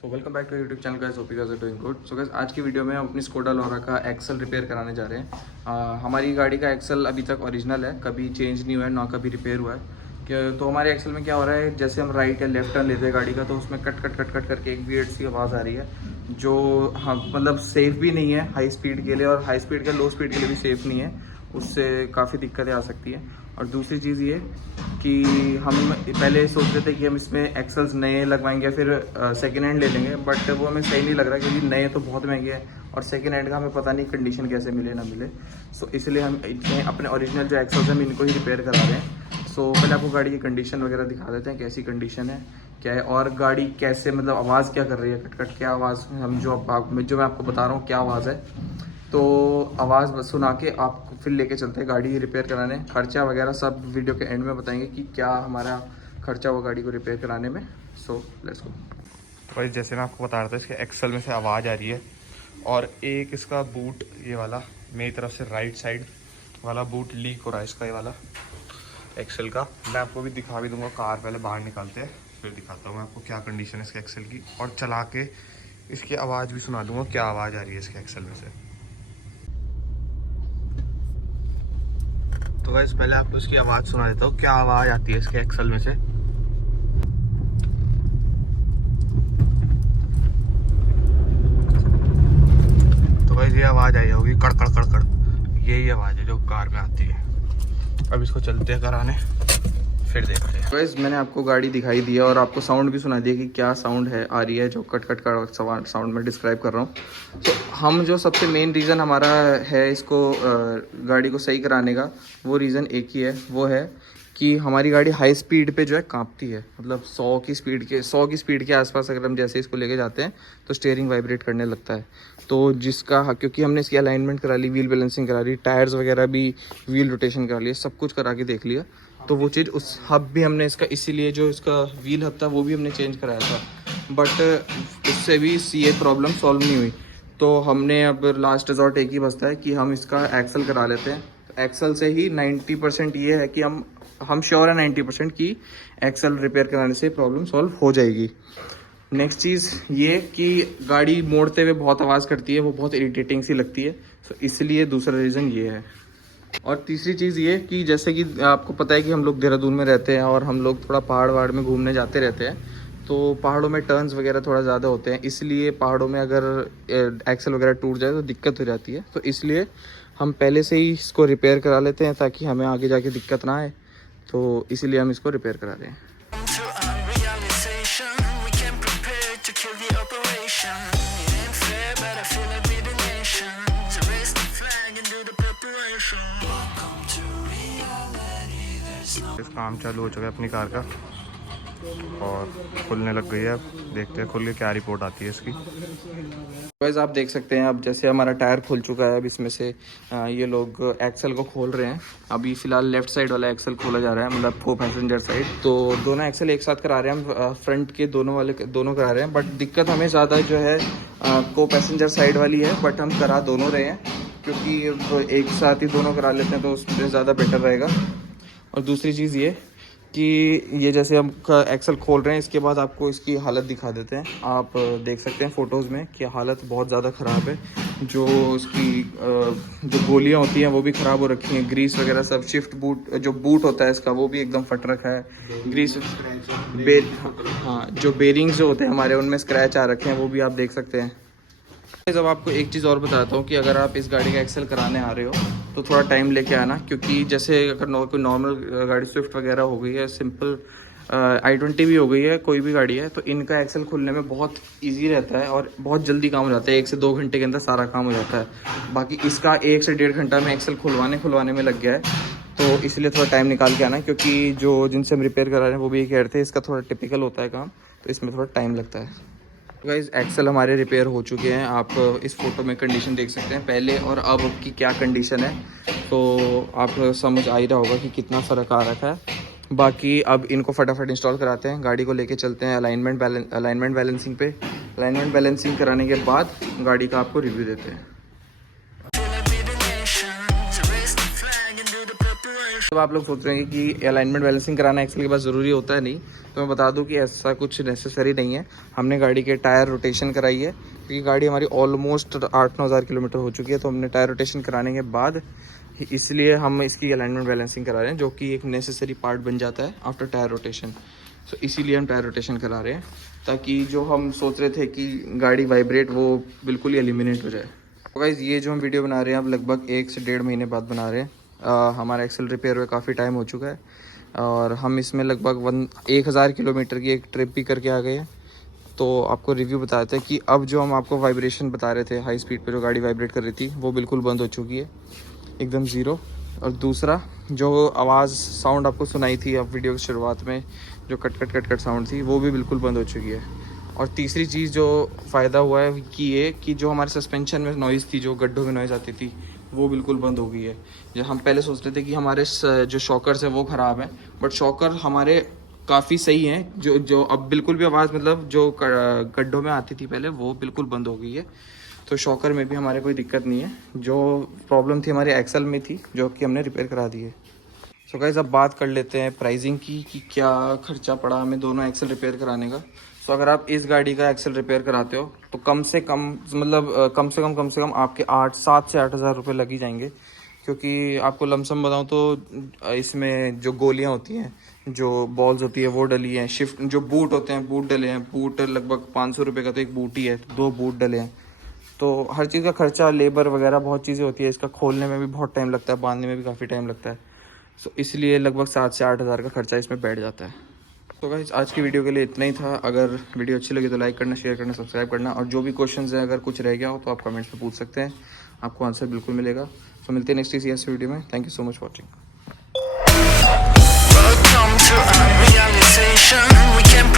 तो welcome back to YouTube channel guys, hope you guys are doing good. So guys, आज की video में हम अपनी स्कोडा लोरा का एक्सल रिपेयर कराने जा रहे हैं। हमारी गाड़ी का एक्सल अभी तक ओरिजिनल है, कभी चेंज नहीं हुआ है, ना कभी रिपेयर हुआ है। तो हमारे एक्सल में क्या हो रहा है, जैसे हम राइट या लेफ्ट टर्न लेते हैं गाड़ी का, तो उसमें कट कट कट कट करके एक वियर्ड सी आवाज़ आ रही है, जो हम मतलब सेफ़ भी नहीं है हाई स्पीड के लिए, और हाई स्पीड का लो स्पीड के लिए भी सेफ़ नहीं है। उससे काफ़ी दिक्कतें आ सकती हैं। और दूसरी चीज़ ये कि हम पहले सोचते थे कि हम इसमें एक्सल्स नए लगवाएंगे या फिर सेकेंड हैंड ले लेंगे, बट वो हमें सही नहीं लग रहा, क्योंकि नए तो बहुत महंगे हैं और सेकेंड हैंड का हमें पता नहीं कंडीशन कैसे मिले ना मिले। सो इसलिए हम इतने अपने ओरिजिनल जो एक्सल्स हैं हम इनको ही रिपेयर करा रहे हैं। सो पहले आपको गाड़ी की कंडीशन वगैरह दिखा देते हैं, कैसी कंडीशन है, क्या है, और गाड़ी कैसे मतलब आवाज़ क्या कर रही है, कट कट क्या आवाज़, हम जो मैं आपको बता रहा हूँ क्या आवाज़ है। तो आवाज़ सुना के आप फिर लेके चलते हैं गाड़ी रिपेयर कराने। खर्चा वगैरह सब वीडियो के एंड में बताएंगे कि क्या हमारा खर्चा हुआ गाड़ी को रिपेयर कराने में। So let's go. भाई जैसे मैं आपको बता रहा था, इसके एक्सल में से आवाज़ आ रही है, और एक इसका बूट ये वाला मेरी तरफ से राइट साइड वाला बूट लीक हो रहा है, इसका ये वाला एक्सल का। मैं आपको भी दिखा भी दूंगा, कार पहले बाहर निकालते हैं फिर दिखाता हूँ मैं आपको क्या कंडीशन है इसके एक्सल की, और चला के इसकी आवाज़ भी सुना दूंगा क्या आवाज़ आ रही है इसके एक्सल में से। तो गाइस पहले आपको इसकी आवाज़ सुना देता हूँ क्या आवाज़ आती है इसके एक्सल में से। तो गाइस ये आवाज़ आई होगी कड़ कड़ कड़ कड़, यही आवाज़ है जो कार में आती है। अब इसको चलते हैं कराने, फिर देखते हैं। गाइस मैंने आपको गाड़ी दिखाई दी है और आपको साउंड भी सुना दिया कि क्या साउंड है आ रही है, जो कट कट का साउंड में डिस्क्राइब कर रहा हूँ। तो हम जो सबसे मेन रीज़न हमारा है इसको गाड़ी को सही कराने का, वो रीज़न एक ही है, वो है कि हमारी गाड़ी हाई स्पीड पे जो है कांपती है। मतलब 100 की स्पीड के आसपास अगर हम जैसे इसको लेके जाते हैं तो स्टीयरिंग वाइब्रेट करने लगता है। तो जिसका क्योंकि हमने इसकी अलाइनमेंट करा ली, व्हील बैलेंसिंग करा ली, टायर्स वगैरह भी व्हील रोटेशन करा लिया, सब कुछ करा के देख लिया, तो वो चीज़ उस हब भी हमने इसका, इसीलिए जो इसका व्हील हब था वो भी हमने चेंज कराया था, बट उससे भी ये प्रॉब्लम सॉल्व नहीं हुई। तो हमने अब लास्ट रिजॉर्ट एक ही बचता है कि हम इसका एक्सल करा लेते हैं। तो एक्सल से ही 90% ये है कि हम श्योर है 90% की एक्सल रिपेयर कराने से प्रॉब्लम सॉल्व हो जाएगी। नेक्स्ट चीज़ ये कि गाड़ी मोड़ते हुए बहुत आवाज़ करती है, वो बहुत इरिटेटिंग सी लगती है, तो इसलिए दूसरा रीज़न ये है। और तीसरी चीज़ ये कि जैसे कि आपको पता है कि हम लोग देहरादून में रहते हैं और हम लोग थोड़ा पहाड़ वहाड़ में घूमने जाते रहते हैं, तो पहाड़ों में टर्न्स वगैरह थोड़ा ज़्यादा होते हैं, इसलिए पहाड़ों में अगर एक्सल वगैरह टूट जाए तो दिक्कत हो जाती है। तो इसलिए हम पहले से ही इसको रिपेयर करा लेते हैं ताकि हमें आगे जाके दिक्कत ना आए, तो इसीलिए हम इसको रिपेयर करा रहे हैं। काम चालू हो चुका है अपनी कार का और खुलने लग गई है। अब देखते हैं खुल के क्या रिपोर्ट आती है इसकी। गाइस आप देख सकते हैं, अब जैसे हमारा टायर खुल चुका है, अब इसमें से ये लोग एक्सल को खोल रहे हैं। अभी फिलहाल लेफ्ट साइड वाला एक्सल खोला जा रहा है, मतलब 4 पैसेंजर साइड। तो दोनों एक्सल एक साथ करा रहे हैं हम, फ्रंट के दोनों करा रहे हैं, बट दिक्कत हमें ज़्यादा जो है को पैसेंजर साइड वाली है, बट हम करा दोनों रहे हैं क्योंकि एक साथ ही दोनों करा लेते हैं तो उसमें ज़्यादा बेटर रहेगा। और दूसरी चीज़ ये कि ये जैसे हम एक्सल खोल रहे हैं, इसके बाद आपको इसकी हालत दिखा देते हैं। आप देख सकते हैं फ़ोटोज़ में कि हालत बहुत ज़्यादा ख़राब है। जो इसकी जो गोलियां होती हैं वो भी ख़राब हो रखी हैं, ग्रीस वगैरह सब, शिफ्ट बूट जो बूट होता है इसका वो भी एकदम फट रखा है, ग्रीस हाँ, जो बेरिंग्स जो होते हैं हमारे उनमें स्क्रैच आ रखे हैं, वो भी आप देख सकते हैं। जब आपको एक चीज़ और बताता हूँ कि अगर आप इस गाड़ी का एक्सल कराने आ रहे हो तो थोड़ा टाइम लेके आना, क्योंकि जैसे अगर कोई नॉर्मल गाड़ी स्विफ्ट वगैरह हो गई है, सिंपल i20 भी हो गई है, कोई भी गाड़ी है, तो इनका एक्सल खुलने में बहुत इजी रहता है और बहुत जल्दी काम हो जाता है। 1 से 2 घंटे के अंदर सारा काम हो जाता है। बाकी इसका 1 से 1.5 घंटा में एक्सल खुलवाने में लग गया है, तो इसलिए थोड़ा टाइम निकाल के आना, क्योंकि जो जिनसे हम रिपेयर करा रहे हैं वो भी कह रहे थे इसका थोड़ा टिपिकल होता है काम, तो इसमें थोड़ा टाइम लगता है। गाइस एक्सल हमारे रिपेयर हो चुके हैं, आप इस फोटो में कंडीशन देख सकते हैं पहले और अब की क्या कंडीशन है, तो आप समझ आ ही रहा होगा कि कितना फ़र्क आ रखा है। बाकी अब इनको फटाफट इंस्टॉल कराते हैं, गाड़ी को लेके चलते हैं अलाइनमेंट बैलेंसिंग पे। अलाइनमेंट बैलेंसिंग कराने के बाद गाड़ी का आपको रिव्यू देते हैं। अब आप लोग सोच रहे हैं कि अलाइनमेंट बैलेंसिंग कराना एक्सेल के पास ज़रूरी होता है, नहीं तो मैं बता दूं कि ऐसा कुछ नेसेसरी नहीं है। हमने गाड़ी के टायर रोटेशन कराई है क्योंकि गाड़ी हमारी ऑलमोस्ट 8-9 हज़ार किलोमीटर हो चुकी है, तो हमने टायर रोटेशन कराने के बाद इसलिए हम इसकी अलाइनमेंट बैलेंसिंग करा रहे हैं, जो कि एक नेसेसरी पार्ट बन जाता है आफ्टर टायर रोटेशन। सो इसीलिए हम टायर रोटेशन करा रहे हैं, ताकि जो हम सोच रहे थे कि गाड़ी वाइब्रेट, वो बिल्कुल ही एलिमिनेट हो जाए। तो गाइस ये जो हम वीडियो बना रहे हैं अब लगभग 1 से 1.5 महीने बाद बना रहे हैं। हमारा एक्सेल रिपेयर हुए काफ़ी टाइम हो चुका है और हम इसमें लगभग 1000 किलोमीटर की एक ट्रिप भी करके आ गए हैं। तो आपको रिव्यू बताते हैं कि अब जो हम आपको वाइब्रेशन बता रहे थे हाई स्पीड पे जो गाड़ी वाइब्रेट कर रही थी, वो बिल्कुल बंद हो चुकी है, एकदम ज़ीरो। और दूसरा, जो आवाज़ साउंड आपको सुनाई थी अब वीडियो की शुरुआत में, जो cut cut cut cut sound थी, वो भी बिल्कुल बंद हो चुकी है। और तीसरी चीज़ जो फ़ायदा हुआ है कि ये कि जो हमारे सस्पेंशन में नॉइज़ थी, जो गड्ढों में नॉइज़ आती थी, वो बिल्कुल बंद हो गई है। जो हम पहले सोच रहे थे कि हमारे जो शॉकर्स हैं वो ख़राब हैं, बट शॉकर हमारे काफ़ी सही हैं। जो अब बिल्कुल भी आवाज़, मतलब जो गड्ढों में आती थी पहले, वो बिल्कुल बंद हो गई है। तो शॉकर में भी हमारे कोई दिक्कत नहीं है। जो प्रॉब्लम थी हमारे एक्सेल में थी, जो कि हमने रिपेयर करा दी है। सो गाइस अब बात कर लेते हैं प्राइसिंग की कि क्या खर्चा पड़ा हमें दोनों एक्सेल रिपेयर कराने का। सो अगर आप इस गाड़ी का एक्सेल रिपेयर कराते हो तो कम से कम, मतलब कम से कम आपके 7 से 8 हज़ार रुपये लग ही जाएंगे। क्योंकि आपको लमसम बताऊं तो इसमें जो गोलियां होती हैं, जो बॉल्स होती है, वो डली हैं। शिफ्ट जो बूट होते हैं, बूट डले हैं। बूट लगभग 500 रुपये का तो एक बूट ही है, 2 बूट डले हैं। तो हर चीज़ का खर्चा, लेबर वगैरह बहुत चीज़ें होती है। इसका खोलने में भी बहुत टाइम लगता है, बांधने में भी काफ़ी टाइम लगता है। सो इसलिए लगभग 7 से 8 हज़ार का खर्चा इसमें बैठ जाता है। तो गाइस आज की वीडियो के लिए इतना ही था। अगर वीडियो अच्छी लगी तो लाइक करना, शेयर करना, सब्सक्राइब करना। और जो भी क्वेश्चंस हैं, अगर कुछ रह गया हो तो आप कमेंट्स में पूछ सकते हैं, आपको आंसर बिल्कुल मिलेगा। सो मिलते हैं नेक्स्ट इसी ऐसी वीडियो में। Thank you so much watching. Welcome to our realization. We can